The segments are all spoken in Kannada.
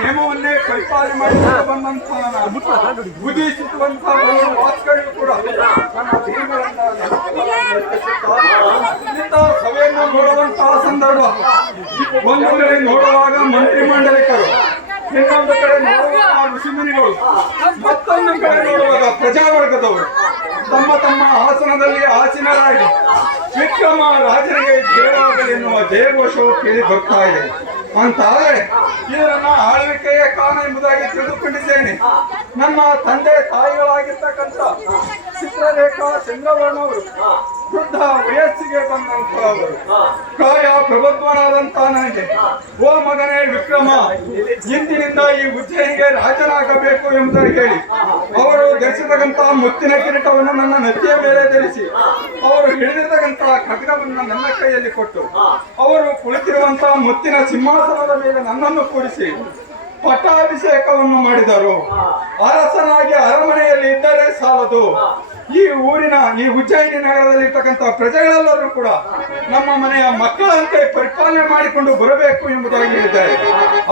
ನೇಮವನ್ನೇ ಪರಿಪಾಲನೆ ಮಾಡಿಕೊಂಡು ಬಂದಂತಹ ಉದ್ದೇಶಿಸುವಂತಹ ವಾಸ್ಕರಿಗೂ ಕೂಡ ನನ್ನ ಇಂತಹ ಸಭೆಯನ್ನು ನೋಡುವಂತಹ ಸಂದರ್ಭ ಒಂದು ಕಡೆ ನೋಡುವಾಗ ಮಂತ್ರಿ ಮಂಡಲಿಕರು, ಇನ್ನೊಂದು ಕಡೆ ನೋಡುವಾಗ ಋಷಿಮುನಿಗಳು, ಮತ್ತೊಂದು ಕಡೆ ನೋಡುವಾಗ ಪ್ರಜಾವರ್ಗದವರು ತಮ್ಮ ತಮ್ಮ ಆಸನದಲ್ಲಿ ಆಸೀನರಾಗಿ ವಿಕ್ರಮ ರಾಜರಿಗೆ ಜಯವಾಗಲಿ ಎನ್ನುವ ಜಯಘೋಷವು ಕೇಳಿ ಬರ್ತಾ ಇದೆ. ಅಂತಾದರೆ ಇದನ್ನ ಆಳ್ವಿಕೆಯ ಕಾರಣ ಎಂಬುದಾಗಿ ತಿಳಿದುಕೊಂಡಿದ್ದೇನೆ. ನನ್ನ ತಂದೆ ತಾಯಿಗಳಾಗಿರ್ತಕ್ಕಂಥ ಚಿತ್ರರೇಖಾ ಚಂದ್ರವರ್ಣವರು ವೃದ್ಧ ವಯಸ್ಸಿಗೆ ಬಂದಂತಹವರು, ಕಾಯ ಪ್ರಬುದ್ಧನಾದಂತ ನನಗೆ, ಓ ಮಗನೇ ವಿಕ್ರಮ, ಇಂದಿನಿಂದ ಈ ಉಜ್ಜಯಿನಿಗೆ ರಾಜನಾಗಬೇಕು ಎಂಬುದಾಗಿ ಹೇಳಿ ಅವರು ಧರಿಸಿರ್ತಕ್ಕಂತಹ ಮುತ್ತಿನ ಕಿರೀಟವನ್ನು ನನ್ನ ನೆತ್ತಿಯ ಮೇಲೆ ಧರಿಸಿ ಅವರು ಹಿಡಿದಿರ್ತಕ್ಕಂತಹ ಖಡ್ಗವನ್ನು ನನ್ನ ಕೈಯಲ್ಲಿ ಕೊಟ್ಟು ಅವರು ಕುಳಿತಿರುವಂತಹ ಮುತ್ತಿನ ಸಿಂಹಾಸನದ ಮೇಲೆ ನನ್ನನ್ನು ಕೂರಿಸಿ ಪಟ್ಟಾಭಿಷೇಕವನ್ನು ಮಾಡಿದರು. ಅರಸನಾಗಿ ಅರಮನೆಯಲ್ಲಿ ಇದ್ದರೆ ಸಾಲದು, ಈ ಊರಿನ ಈ ಉಜ್ಜಯಿನಿ ನಗರದಲ್ಲಿ ಇರ್ತಕ್ಕಂಥ ಪ್ರಜೆಗಳೆಲ್ಲರೂ ಕೂಡ ನಮ್ಮ ಮನೆಯ ಮಕ್ಕಳಂತೆ ಪರಿಪಾಲನೆ ಮಾಡಿಕೊಂಡು ಬರಬೇಕು ಎಂಬುದಾಗಿ ಹೇಳಿದ್ದಾರೆ.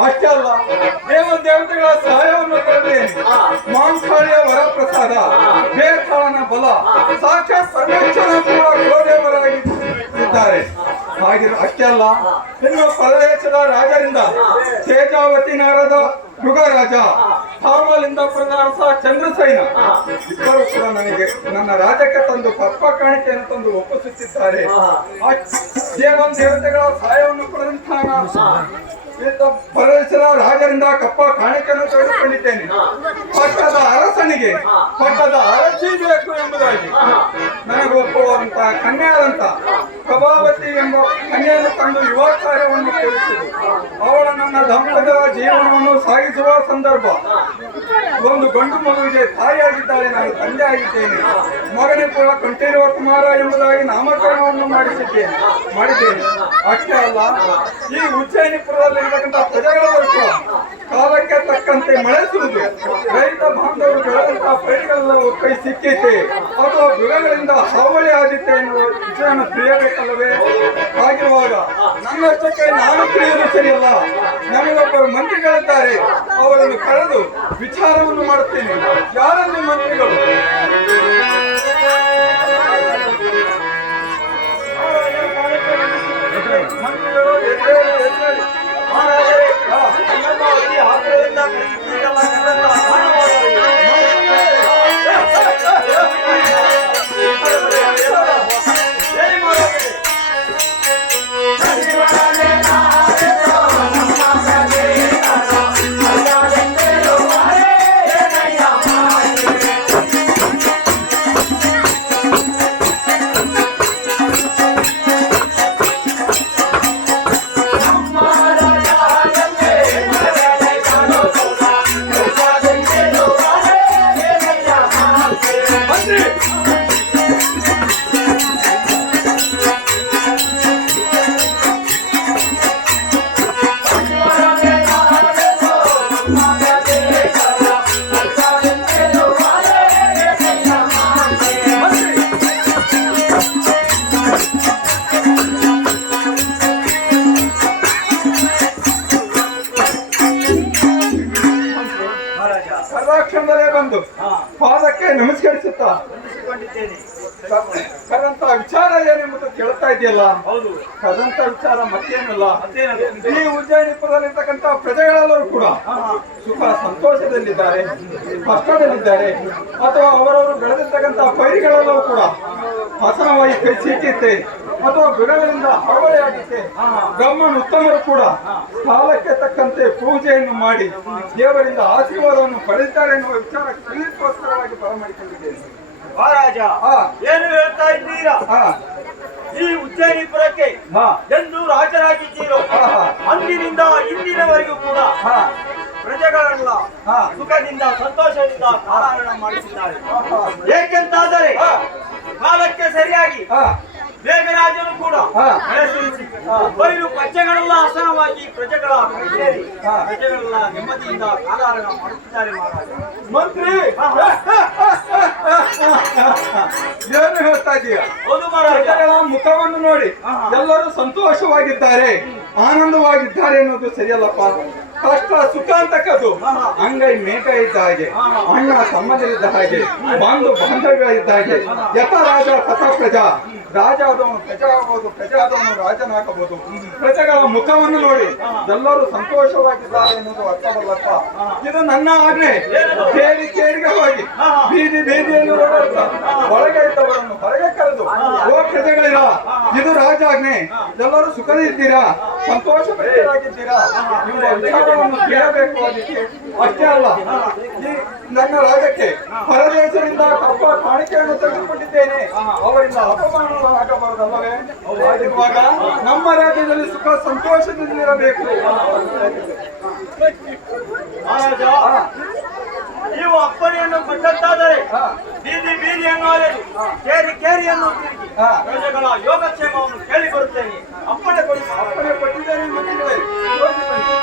ಅಷ್ಟೇ ಅಲ್ಲ, ದೇವತೆಗಳ ಸಹಾಯವನ್ನು ಪಡೆದೇನೆ. ಮಾಂಸಾಳಿಯ ವರಪ್ರಸಾದ, ಬೇತಾಳನ ಬಲ, ಸಾಕ್ಷಾತ್ ಸರ್ವೇಶ್ವರ ಕೂಡ ಗೋದೇವರಾಗಿ ಇದ್ದಾರೆ. ಅಷ್ಟೇ ಅಲ್ಲ, ಇನ್ನು ಪರದೇಶದ ರಾಜರಿಂದ ತೇಜಾವತಿ ನಗರದ ಮೃಗರಾಜ, ಹಾವಲಿಂದ ಪ್ರದಾಸ ಚಂದ್ರಸೈನ ಇಬ್ಬರು ಕೂಡ ನನಗೆ ನನ್ನ ರಾಜ್ಯಕ್ಕೆ ತಂದು ಪಪ್ಪ ಕಾಣಿಕೆಯನ್ನು ತಂದು ಒಪ್ಪಿಸುತ್ತಿದ್ದಾರೆ. ದೇವತೆಗಳ ಸಹಾಯವನ್ನು ಪಡೆದಂತಹ ಪರದೇಶದ ರಾಜರಿಂದ ಕಪ್ಪ ಕಾಣಿಕೆಯನ್ನು ತೆಗೆದುಕೊಂಡಿದ್ದೇನೆ. ಪಟ್ಟದ ಅರಸನಿಗೆ ಪಟ್ಟದ ಅರಸಿ ಬೇಕು ಎಂಬುದಾಗಿ ನನಗೆ ಒಪ್ಪುವಂತಹ ಕನ್ಯಾದಂತ ಪ್ರಭಾವತಿ ಎಂಬ ಕನ್ಯೆಯನ್ನು ತಂದು ಯುವ ಕಾರ್ಯವನ್ನು ಕೇಳಿಸಿದೆ. ಅವಳ ನನ್ನ ದಂಪತಿಗಳ ಜೀವನವನ್ನು ಸಾಗಿಸುವ ಸಂದರ್ಭ ಒಂದು ಗಂಡು ಮಗುವಿಗೆ ತಾಯಿಯಾಗಿದ್ದಾಳೆ, ನಾನು ತಂದೆ ಆಗಿದ್ದೇನೆ. ಮಗನೇ ಕೂಡ ಕಂಠೀರವ ಕುಮಾರ ಎಂಬುದಾಗಿ ನಾಮಕರಣವನ್ನು ಮಾಡಿದ್ದೇನೆ. ಅಷ್ಟೇ ಅಲ್ಲ, ಈ ಉಜ್ಜಯಿನಿಪುರದಲ್ಲಿ ಇರತಕ್ಕಂಥ ಪ್ರಜೆಗಳವರು ಕೂಡ ಕಾಲಕ್ಕೆ ತಕ್ಕಂತೆ ಮಳೆ ಸುರಿದು ರೈತ ಬಾಂಧವರು ಬೆಳೆದಂತಹ ಪೈರುಗಳೆಲ್ಲ ಕೈ ಸಿಕ್ಕೈತೆ ಅಥವಾ ಮೃಗಗಳಿಂದ ಹಾವಳಿ ಆದಿತ್ತೆ ಎನ್ನುವ ವಿಷಯವನ್ನು ತಿಳಿಯಬೇಕಲ್ಲವೇ? ಆಗಿರುವಾಗ ನನ್ನಷ್ಟಕ್ಕೆ ನಾನು ತಿಳಿಯುವುದು ಸರಿಯಲ್ಲ. ನನಗೊಬ್ಬರು ಮಂತ್ರಿಗಳಿದ್ದಾರೆ, ಅವರನ್ನು ಕರೆದು ವಿಚಾರವನ್ನು ಮಾಡುತ್ತೇನೆ. ಯಾರಲ್ಲಿ ಮಂತ್ರಿಗಳು? ಬಂದು ಪಾದಕ್ಕೆ ನಮಸ್ಕರಿಸುತ್ತಾ ಕದಂತ ವಿಚಾರ ಏನೆಂಬುದು ಕೇಳ್ತಾ ಇದೆಯಲ್ಲ? ಹೌದು, ಕದಂತ ವಿಚಾರ ಮತ್ತೇನಲ್ಲ. ಈ ಉಜ್ಜಯಿನಿಪುರದಲ್ಲಿರ್ತಕ್ಕಂಥ ಪ್ರಜೆಗಳೆಲ್ಲರೂ ಕೂಡ ಸುಖ ಸಂತೋಷದಲ್ಲಿದ್ದಾರೆ, ಕಷ್ಟದಲ್ಲಿದ್ದಾರೆ, ಅಥವಾ ಅವರವರು ಬೆಳೆದಿರ್ತಕ್ಕಂಥ ಪೈರುಗಳೆಲ್ಲವೂ ಕೂಡ ಹಸನವಾಗಿ ಕೈ ಸಿಕ್ಕಿತ್ತೆ ಅಥವಾ ಮೃಗಗಳಿಂದ ಹಾವಳಿಯಾಗಿತ್ತೆ. ಬ್ರಹ್ಮನ್ ಉತ್ತಮರು ಕೂಡ ಕಾಲಕ್ಕೆ ತಕ್ಕಂತೆ ಪೂಜೆಯನ್ನು ಮಾಡಿ ದೇವರಿಂದ ಆಶೀರ್ವಾದವನ್ನು ಪಡೆದಿದ್ದಾರೆ ಎನ್ನುವ ವಿಚಾರ ತಿಳಿದಕ್ಕೋಸ್ಕರವಾಗಿ ಬರಮಾಡಿಕೊಂಡಿದ್ದೇನೆ. ಮಹಾರಾಜ, ಏನು ಹೇಳ್ತಾ ಇದ್ದೀರಾ? ಈ ಉಜ್ಜಯಿನಿಪುರಕ್ಕೆ ಎಂದು ರಾಜರಾಗಿದ್ದೀರೋ ಅಂದಿನಿಂದ ಇಂದಿನವರೆಗೂ ಕೂಡ ಪ್ರಜೆಗಳೆಲ್ಲ ಸುಖದಿಂದ ಸಂತೋಷದಿಂದ ಕಾಲಹರಣ ಮಾಡಿಸಿದ್ದಾರೆ. ಏಕೆಂತಾದರೆ ಕಾಲಕ್ಕೆ ಸರಿಯಾಗಿ ಮೇಘರಾಜನು ಕೂಡ ಬಯಲು ಪ್ರಜೆಗಳೆಲ್ಲ ಹಸನವಾಗಿ ಪ್ರಜೆಗಳ ಕೈಸೇರಿ ಪ್ರಜೆಗಳೆಲ್ಲ ನೆಮ್ಮದಿಯಿಂದ ಕಾಲಹರಣ ಮಾಡುತ್ತಿದ್ದಾರೆ. ಮಹಾರಾಜ, ಮಂತ್ರಿ ಏನು ಹೇಳ್ತಾ ಇದೀಯ? ಹೌದು ಮಹಾರಾಜ, ಮುಖವನ್ನು ನೋಡಿ ಎಲ್ಲರೂ ಸಂತೋಷವಾಗಿದ್ದಾರೆ, ಆನಂದವಾಗಿದ್ದಾರೆ ಅನ್ನೋದು ಸರಿಯಲ್ಲಪ್ಪ. ಕಷ್ಟ ಸುಖ ಅಂತಕ್ಕದ್ದು ಅಂಗೈ ಮೇಘ ಇದ್ದ ಹಾಗೆ, ಅಣ್ಣ ತಮ್ಮದಿದ್ದ ಹಾಗೆ, ಬಂಧು ಬಾಂಧವ್ಯ ಇದ್ದ ಹಾಗೆ. ಯಥ ರಾಜ ತಥ ಪ್ರಜಾ. ರಾಜ ಆದವನು ಪ್ರಜೆ ಆಗಬಹುದು, ಪ್ರಜೆ ಆದವನು ರಾಜನಾಗಬಹುದು. ಪ್ರಜೆಗಳ ಮುಖವನ್ನು ನೋಡಿ ಎಲ್ಲರೂ ಸಂತೋಷವಾಗಿದ್ದಾರೆ ಎನ್ನುವುದು ಅರ್ಥವಲ್ಲಪ್ಪ. ಇದು ನನ್ನ ಆಜ್ಞೆ. ಕೇಳಿ ಕೇಳಿಗೆ ಹೋಗಿ ಬೀದಿ ಬೀದಿಯನ್ನು ಓಡಾಡುತ್ತಾ ಒಳಗೆ ಇದ್ದವರನ್ನು ಹೊರಗೆ ಕರೆದು, ಓ ಪ್ರಜೆಗಳಿರ, ಇದು ರಾಜಾಜ್ಞೆ, ಎಲ್ಲರೂ ಸುಖದಿದ್ದೀರಾ, ಸಂತೋಷಭರಿತರಾಗಿದ್ದೀರಾ ಎಂಬ ವಿಚಾರವನ್ನು ಕೇಳಬೇಕು. ಅದಕ್ಕೆ ಅಷ್ಟೇ ಅಲ್ಲ, ಈ ನನ್ನ ರಾಜ್ಯಕ್ಕೆ ಹೊರದೇಶದಿಂದ ಕಪ್ಪ ಕಾಣಿಕೆಯನ್ನು ತೆಗೆದುಕೊಂಡಿದ್ದೇನೆ, ಅವರಿಂದ ಅಪಮಾನವಾಗಬಾರದಲ್ಲವೇ? ಆಗಿರುವಾಗ ನಮ್ಮ ರಾಜ್ಯದಲ್ಲಿ ಸುಖ ಸಂತೋಷದಿಂದಿರಬೇಕು. ಮಹಾರಾಜ, ನೀವು ಅಪ್ಪಣೆಯನ್ನು ಕೊಟ್ಟಂತಾದರೆ ಬೀದಿ ಬೀದಿಯನ್ನು ಅಲೆದು ಕೇರಿ ಕೇರಿಯನ್ನು ತಿರುಗಿ ಪ್ರಜೆಗಳ ಯೋಗಕ್ಷೇಮವನ್ನು ಕೇಳಿಕೊಡುತ್ತೇನೆ. ಅಪ್ಪಣೆ ಕೊಡಿ. ಅಪ್ಪಣೆ ಕೊಟ್ಟಿದ್ದೇನೆ ಮಕ್ಕಳೇ. ಹೋಗಿ ಬನ್ನಿ.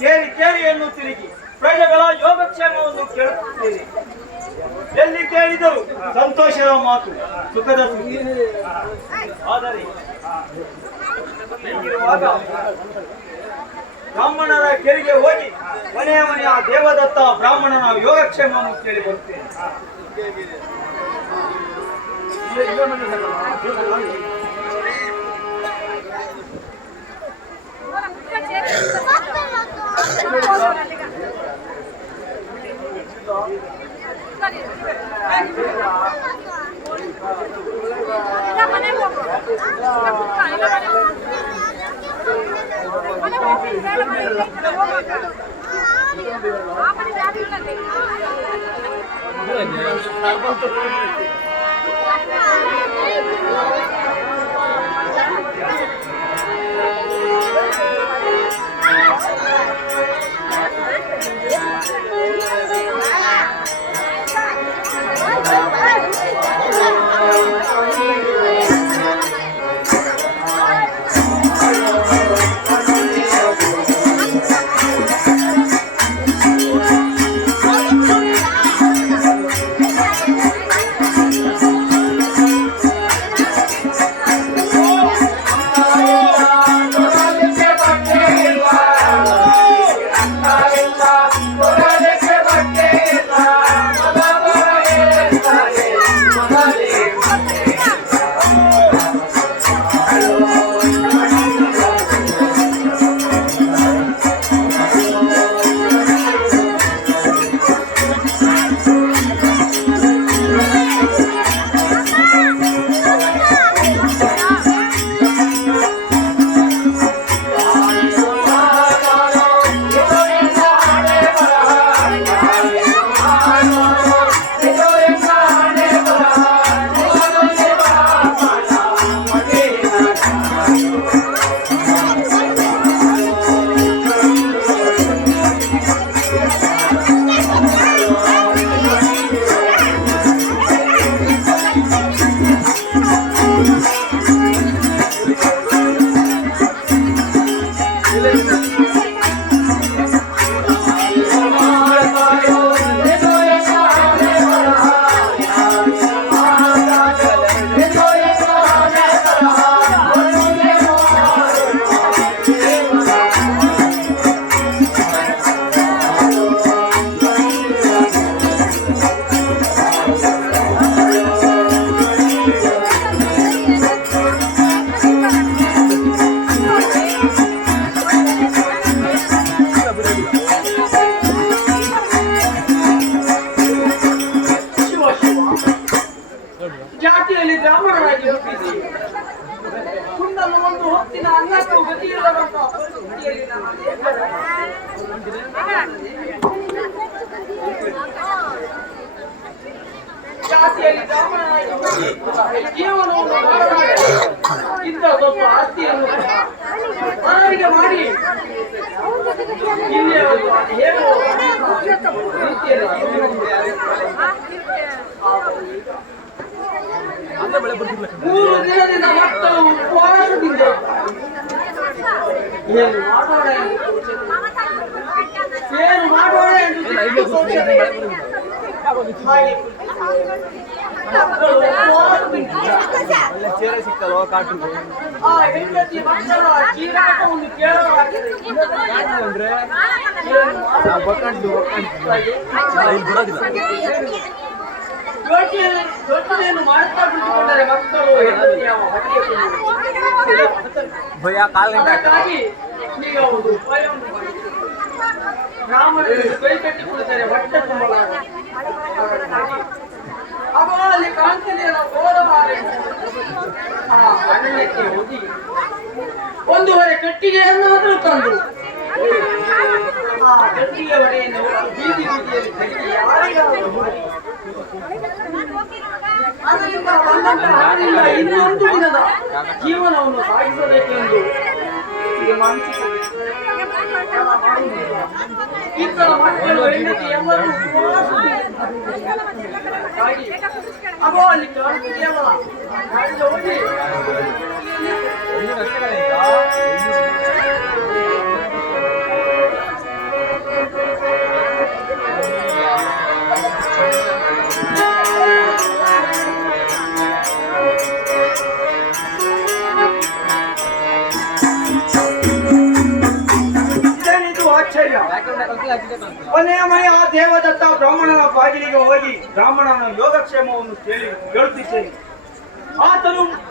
ಕೇರಿ ಕೇರಿಯನ್ನು ತಿರುಗಿ ಪ್ರಜೆಗಳ ಯೋಗಕ್ಷೇಮವನ್ನು ಕೇಳುತ್ತಿದ್ದೇನೆ. ಎಲ್ಲಿ ಕೇಳಿದರು ಸಂತೋಷದ ಮಾತು, ಸುಖದ ಸುದ್ದಿ. ಆದರೆ ಹೀಗಿರುವಾಗ ಬ್ರಾಹ್ಮಣರ ಕೆರೆಗೆ ಹೋಗಿ ಮನೆಯ ಮನೆಯ ದೇವದತ್ತ ಬ್ರಾಹ್ಮಣನ ಯೋಗಕ್ಷೇಮವನ್ನು ಕೇಳಿ ಬರುತ್ತೇನೆ. ಜಾತಿಯಲ್ಲಿ ಬ್ರಾಹ್ಮಣನಾಗಿ ಜೀವನವನ್ನು ಇಂಥ ಸ್ವಲ್ಪ ಆಸ್ತಿಯನ್ನು ಮನವಿಗೆ ಮಾಡಿ ಇಲ್ಲಿ ಏನು ಮೂರು ದಿನದಿಂದ ಮಕ್ಕಳು ಉಪವಾಸದಿಂದ ಏನು ಮಾಡೋಣ ಎಂದು ಹಾಗೆ ಆ ಹೆಂಡತಿ ಮಕ್ಕಳ ಜೀವನವನ್ನು ಕೇಳಲಾಗಿದೆ. ಯೋಚನೆಯನ್ನು ಮಾಡುತ್ತಾ ಬಿಟ್ಟುಕೊಂಡರೆ ಮಕ್ಕಳು ಹೆಂಡತಿಯ ಅದಕ್ಕಾಗಿ ಈಗ ಒಂದು ಉಪಾಯವನ್ನು ಮಾಡಿ ಬ್ರಾಹ್ಮಣರು ಕೈ ಕಟ್ಟಿಕೊಳ್ಳುತ್ತಾರೆ ಹೊಟ್ಟೆ ತುಂಬಲಾಗ ಅವರಲ್ಲಿ ಕಾಂತಿನಿಯರ ಗೋರವಾರೆ ಆ ಅರಣ್ಯಕ್ಕೆ ಹೋಗಿ ಒಂದೂವರೆ ಕಟ್ಟಿಗೆಯನ್ನಾದರೂ ತಂದು ಆ ಕಟ್ಟಿಗೆ ಹೊರೆಯನ್ನು ಬೀದಿ ಬೀದಿಯಲ್ಲಿ ಕಟ್ಟಿ ಯಾರಿಗಾದರೂ ಮಾಡಿ ಅದರಿಂದ ಬಂದಂತ ಹಣದಿಂದ ಇನ್ನೊಂದು ದಿನದ ಜೀವನವನ್ನು ಸಾಗಿಸಬೇಕೆಂದು ಈಗ ಮಾನಸಿಕ ಇತರ ಮಕ್ಕಳು ಹೆಂಡತಿ ಎಲ್ಲರೂ ಅಗೋ ಅಲ್ಲಿ ಕಾಣುತ್ತಿದೆಯಲ್ಲ ಹೋಗಿ ಕೊನೆಯ ಮನೆ ಆ ದೇವದತ್ತ ಬ್ರಾಹ್ಮಣನ ಬಾಗಿಲಿಗೆ ಹೋಗಿ ಬ್ರಾಹ್ಮಣನ ಯೋಗಕ್ಷೇಮವನ್ನು ಕೇಳುತ್ತಿದ್ದೇನೆ.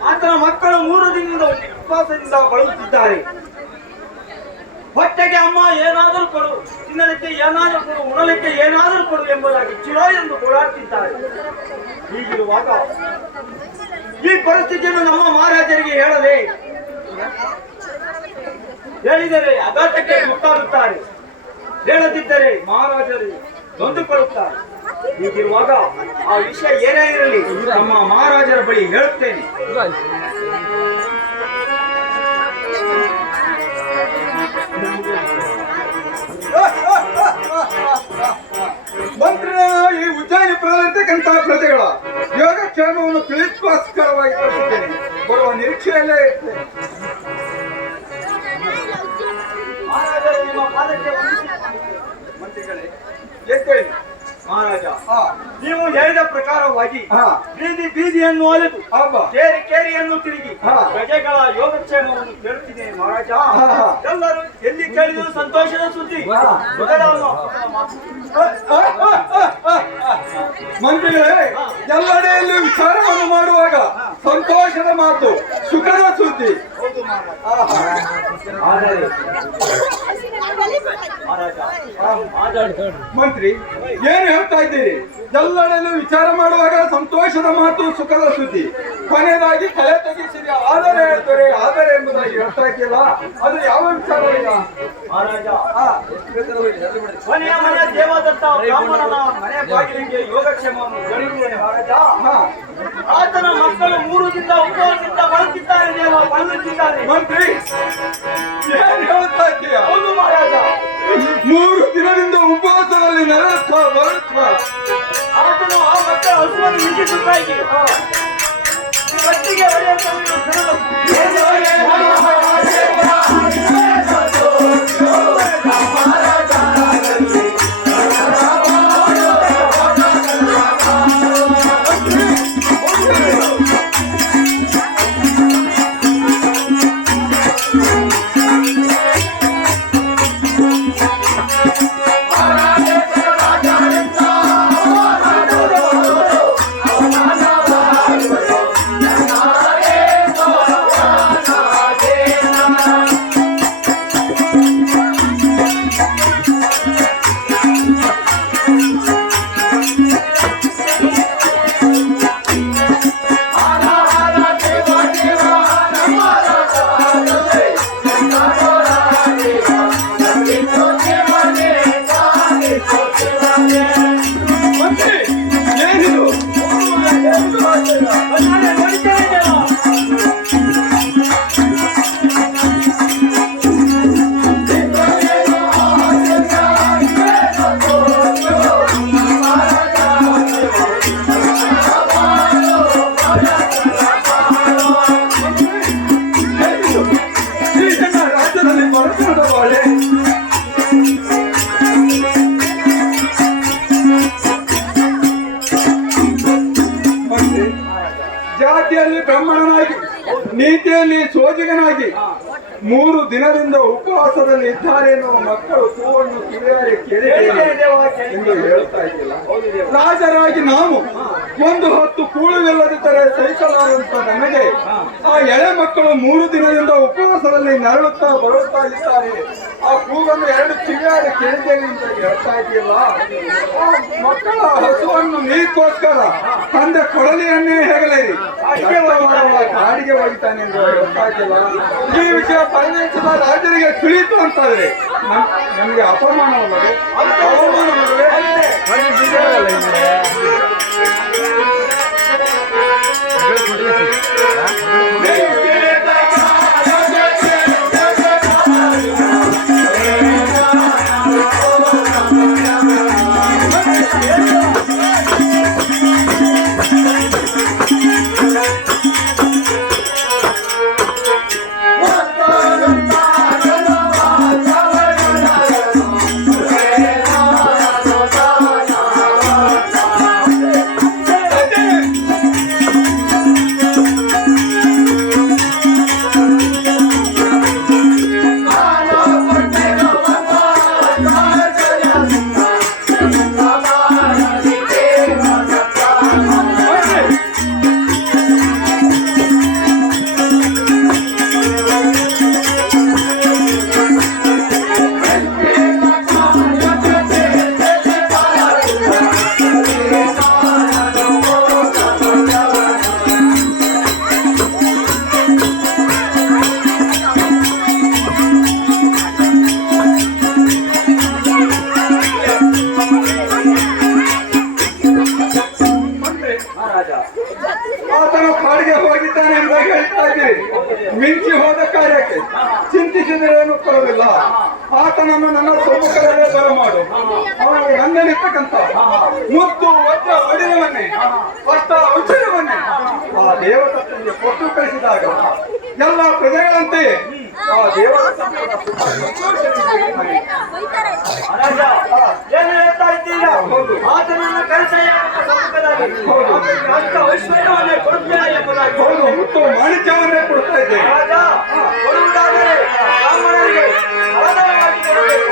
ಆತನ ಮಕ್ಕಳು 3 ದಿನದಿಂದ ಉಪವಾಸದಿಂದ ಬಳಲುತ್ತಿದ್ದಾರೆ. ಹೊಟ್ಟೆಗೆ ಅಮ್ಮ ಏನಾದರೂ ಕೊಡು, ತಿನ್ನಲಿಕ್ಕೆ ಏನಾದರೂ ಕೊಡು, ಉಣಲಿಕ್ಕೆ ಏನಾದರೂ ಕೊಡು ಎಂಬುದಾಗಿ ಚಿರೋ ಎಂದು ಓಡಾಡ್ತಿದ್ದಾರೆ. ಹೀಗಿರುವಾಗ ಈ ಪರಿಸ್ಥಿತಿಯನ್ನು ನಮ್ಮ ಮಹಾರಾಜರಿಗೆ ಹೇಳಿದರೆ ಅಗಾಟಕ್ಕೆ ಮುಟ್ಟಾಗುತ್ತಾರೆ, ಹೇಳದಿದ್ದರೆ ಮಹಾರಾಜರು ನೊಂದುಕೊಳ್ಳುತ್ತಾರೆ. ಹೀಗಿರುವಾಗ ಆ ವಿಷಯ ಏನೇ ಇರಲಿ ನಮ್ಮ ಮಹಾರಾಜರ ಬಳಿ ಹೇಳುತ್ತೇನೆ. ಮಂತ್ರಿನ ಈ ಉಜ್ಜಯಿನಿ ಪ್ರಜೆಗಳಂತ ಪ್ರಜೆಗಳ ಯೋಗಕ್ಷೇಮವನ್ನು ತಿಳಿಸ್ಕೋಸ್ಕರವಾಗಿ ಕಳಿಸಿದ್ದೇನೆ. ಬರುವ ನಿರೀಕ್ಷೆಯಲ್ಲೇ ಇರ್ತೇನೆ. ಮಹಾರಾಜರು ನಿಮ್ಮ ಪಾದಕ್ಕೆ ಮಂತ್ರಿಗಳೇ ಎದ್ದೇಳಿ. ಮಹಾರಾಜ, ನೀವು ಹೇಳಿದ ಪ್ರಕಾರವಾಗಿ ಬೀದಿ ಬೀದಿಯನ್ನು ಅಲೆದು ಕೇರಿಯನ್ನು ತಿರುಗಿ ಪ್ರಜೆಗಳ ಯೋಗಕ್ಷೇಮವನ್ನು ಕೇಳುತ್ತಿದ್ದೇನೆ. ಮಹಾರಾಜ, ಎಲ್ಲರೂ ಎಲ್ಲಿ ಕೇಳಿದರೂ ಸಂತೋಷದ ಸುದ್ದಿ. ಮಂತ್ರಿಗಳೇ, ಎಲ್ಲೆಡೆಯಲ್ಲಿ ವಿಚಾರವನ್ನು ಮಾಡುವಾಗ ಸಂತೋಷದ ಮಾತು, ಸುಖದ ಸುದ್ದಿ. ಮಂತ್ರಿ, ಏನು ಹೇಳ್ತಾ ಇದ್ದೀರಿ? ಎಲ್ಲೆಡೆಯಲ್ಲೂ ವಿಚಾರ ಮಾಡುವಾಗ ಸಂತೋಷದ ಮಾತು, ಸುಖದ ಸುದ್ದಿ. ಕೊನೆಯದಾಗಿ ತಲೆ ತೆಗೆಸಿದೆ ಆದರೆ ಎಂಬುದಾಗಿ ಹೇಳ್ತಾ ಇದೆಯಲ್ಲ, ಅದು ಯಾವ ವಿಚಾರ ಇಲ್ಲ ಮಹಾರಾಜ. ಕೊನೆಯ ಮನೆಯ ದೇವದತ್ತ ಬ್ರಾಹ್ಮಣನ ಮನೆ ಬಾಗಿಲಿಗೆ ಯೋಗಕ್ಷೇಮವನ್ನು ಕೇಳಿದ್ದೇನೆ. ಮಹಾರಾಜ, ಆತನ ಮಕ್ಕಳು 3 ದಿನದಿಂದ ಉಪವಾಸದಿಂದ ಬಳಲುತ್ತಿದ್ದಾರೆ. ಮಂತ್ರಿ, ಏನು ಹೇಳ್ತಾ ಇದ್ದೀಯ? ಹೌದು ಮಹಾರಾಜ. 3 ದಿನದಿಂದ ಉಪವಾಸದಲ್ಲಿ ಬರುತ್ತಾ ಆತನು ಆ ಮಕ್ಕಳ ಹಸುವನ್ನು ನಿಂತಿಸುತ್ತಾ ಇದ್ದೀವಿ. ಕಟ್ಟಿಗೆ ಬ್ರಹ್ಮಣನಾಗಿ ನೀತಿಯಲ್ಲಿ ಸೋಜಿಗನಾಗಿ 3 ದಿನದಿಂದ ಉಪವಾಸದಲ್ಲಿ ಇದ್ದಾರೆ ಎನ್ನುವ ಮಕ್ಕಳು ಕೂವನ್ನು ಕಿವಿಯಾರೆ ಕೇಳಿದ್ದೇನೆ ಎಂದು ಹೇಳುತ್ತಾ ಇದ್ದಿಲ್ಲ. ರಾಜರಾಗಿ ನಾವು ಒಂದು ಹೊತ್ತು ಕೂಳುವಿಲ್ಲದಿದ್ದರೆ ಸಹಿಸಲಾರಂತ ನಮಗೆ ಆ ಎಳೆ ಮಕ್ಕಳು 3 ದಿನದಿಂದ ಉಪವಾಸದಲ್ಲಿ ನರಳುತ್ತಾ ಬರುತ್ತಾ ಇದ್ದಾರೆ. ಆ ಕೂಗನ್ನು 2 ಕಿವಿಯಾರೆ ಕೇಳಿದ್ದೇನೆ ಅಂತ ಹೇಳ್ತಾ ಇದೆಯಲ್ಲ. ಆ ಮಕ್ಕಳ ಹಸುವನ್ನು ನೀರಿಗೋಸ್ಕರ ತಂದೆ ಕೊಡಲಿಯನ್ನೇ ಹೆಗಲೇರಿ ಕಾಡಿಗೆ ಹೋಗಿದ್ದಾನೆ ಎಂದು ಹೇಳ್ತಾ ಇದೆಯಲ್ಲ. ಈ ವಿಷಯ ಪರದೇಶದ ರಾಜರಿಗೆ ತಿಳಿಯಿತು ಅಂತಾದ್ರೆ ನಮಗೆ ಅಪಮಾನವಲ್ಲವೇ? ಅವಮಾನವಲ್ಲವೇ? ಆತನು ಕಾಡಿಗೆ ಹೋಗಿದ್ದಾನೆ ಎಂದು ಹೇಳ್ತಾ ಇದ್ದೀರಿ. ಮಿಂಚಿ ಹೋದ ಕಾರ್ಯಕ್ಕೆ ಚಿಂತಿಸಿದರೇನು ಕೊಡಲಿಲ್ಲ. ಆತನನ್ನು ನನ್ನ ಸಮ್ಮುಖದಲ್ಲೇ ಬರಮಾಡು. ಅವನು ನನ್ನಲ್ಲಿರ್ತಕ್ಕಂಥ ಮುತ್ತು ವಜ್ರ ವಡಿರವನ್ನೇ ಅಷ್ಟ ಔಷಧವನ್ನೇ ಆ ದೇವದತ್ತನಿಗೆ ಕೊಟ್ಟು ಕಳಿಸಿದಾಗ ಎಲ್ಲ ಪ್ರಜೆಗಳಂತೆಯೇ ಆ ದೇವದತ್ತನ ಏನು ಹೇಳ್ತಾ ಇದ್ದೀರಾ? ಆತನನ್ನು ಕರೆಸಯ್ಯ ಅಷ್ಟ ಐಶ್ವರ್ಯವನ್ನೇ ಕೊಡುತ್ತೇನೆ ಎಂಬುದಾಗಿ. ಹೌದು, ಮುತ್ತು ಮಾಣಿಕ್ಯವನ್ನೇ ಕೊಡ್ತಾ ಇದ್ದೇನೆ. ರಾಜ ಕೊಡುವುದಾದರೆ ಬ್ರಾಹ್ಮಣರಿಗೆ ಆಧಾರವಾಗಿ ಕೊಡಬೇಕು.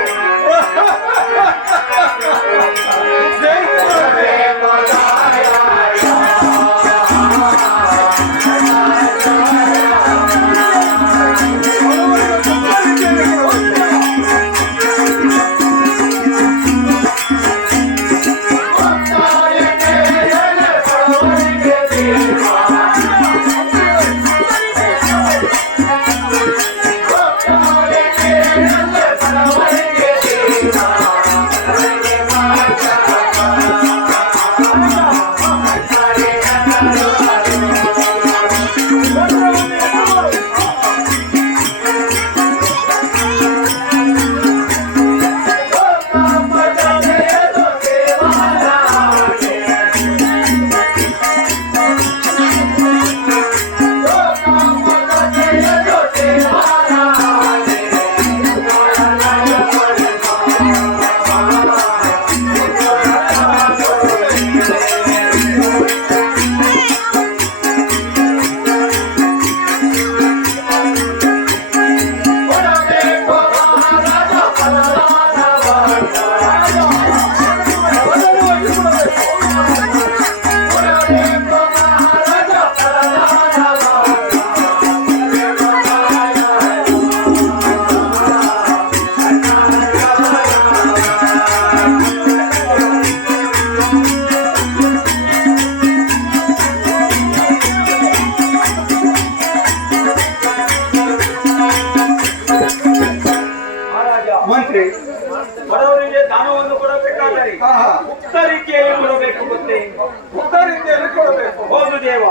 ಮಂತ್ರಿ, ಬಡವರಿಗೆ ದಾನವನ್ನು ಕೊಡಬೇಕಾದರೆ ಮುಕ್ತ ರೀತಿಯಲ್ಲಿ ಕೊಡಬೇಕು. ಗೊತ್ತೇ? ಮುಕ್ತ ರೀತಿಯಲ್ಲಿ ಕೊಡಬೇಕು. ಹೌದು ದೇವ.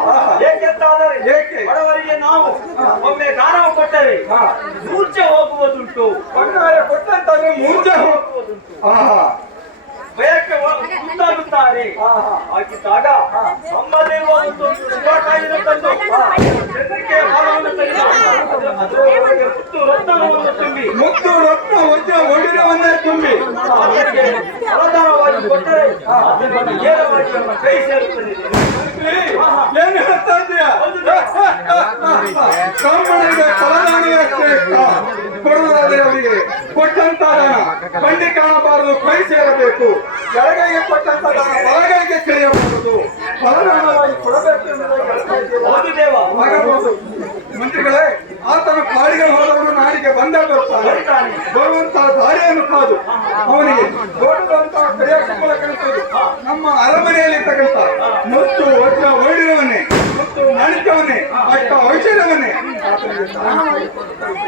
ಏಕೆಂತಾದರೆ ಬಡವರಿಗೆ ನಾವು ಒಮ್ಮೆ ದಾನ ಕೊಟ್ಟರೆ ಮೂರ್ಛೆ ಹೋಗುವುದುಂಟು. ಬಂಗಾರ ಕೊಟ್ಟಂತಾದ್ರೆ ಮೂರ್ಛೆ ಹೋಗುವುದುಂಟು. ಆಹಾ, ಭಯಕ್ಕೆ ಮುಕ್ತಾಗಿ ಮಾಡುತ್ತಾರೆ. ಹಾಗಿದ್ದಾಗ ನಮ್ಮಲ್ಲಿರುವ ಒಂದು ಶುಭಕಾರ್ಯದ ತಂದು ಚಂದ್ರಿಕೆಯ ಭಾಗವನ್ನು ತೆಗೆದು ಅದರೊಳಗೆ ಮುತ್ತು ರತ್ನವನ್ನು ತುಂಬಿ ಮುತ್ತು ರತ್ನ ವಜ್ರ ಒಡಿರವನ್ನೇ ತುಂಬಿ ಅದಕ್ಕೆ ಸಮಾಧಾನವಾಗಿ ಕೊಟ್ಟರೆ ಅದನ್ನು ನೇರವಾಗಿ ನಮ್ಮ ಕೈ ಸೇರುತ್ತದೆ. ಏನು ಹೇಳ್ತಾ ಇದೀಯಾ? ಬ್ರಾಹ್ಮಣರಿಗೆ ತಲದಾನವೇ ಶ್ರೇಷ್ಠ. ಕೊಡುವುದಾದರೆ ಅವರಿಗೆ ಕೊಟ್ಟಂತ ದಾನ ಬಂಡಿ ಕಾಣಬಾರದು, ಕೈ ಸೇರಬೇಕು. ಎಡಗೈಗೆ ಕೊಟ್ಟಂತ ದಾನ ಬಲಗೈಗೆ ಸೇರಬಾರದು, ಫಲದಾನವಾಗಿ ಕೊಡಬೇಕು ಎಂಬುದಾಗಿ ಹೇಳ್ತಾ ಇದ್ದೀರಾ? ಹೌದು ದೇವ. ಆಗಬಹುದು. ಮಂತ್ರಿಗಳೇ, ಆತನ ಪಾಡಿಗೆ ಹೋದವನು ನಾಡಿಗೆ ಬಂದೇ ಬರ್ತಾನೆ. ಬರುವಂತಹ ದಾರಿಯನ್ನು ಕಾದು ಅವನಿಗೆ ದೊಡ್ಡದಂತಹ ಕಡೆಯ ಕುಂಬಳ ಕಳಿಸುವುದು. ನಮ್ಮ ಅರಮನೆಯಲ್ಲಿರ್ತಕ್ಕಂಥ ಮತ್ತು ವಜ್ರ ಒಳ್ಳಿರವನ್ನೇ ಮತ್ತು ಮಾಣಿಕ್ಯವನ್ನೇ ಅಷ್ಟ ಐಶ್ವರ್ಯವನ್ನೇ ಆತನಿಗೆ ದಾನವಾಗಿ ಕೊಡುತ್ತಾರೆ.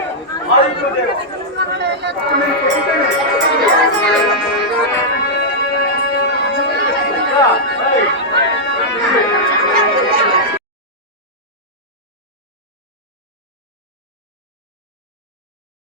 ಆಯಿತು ದೇವ.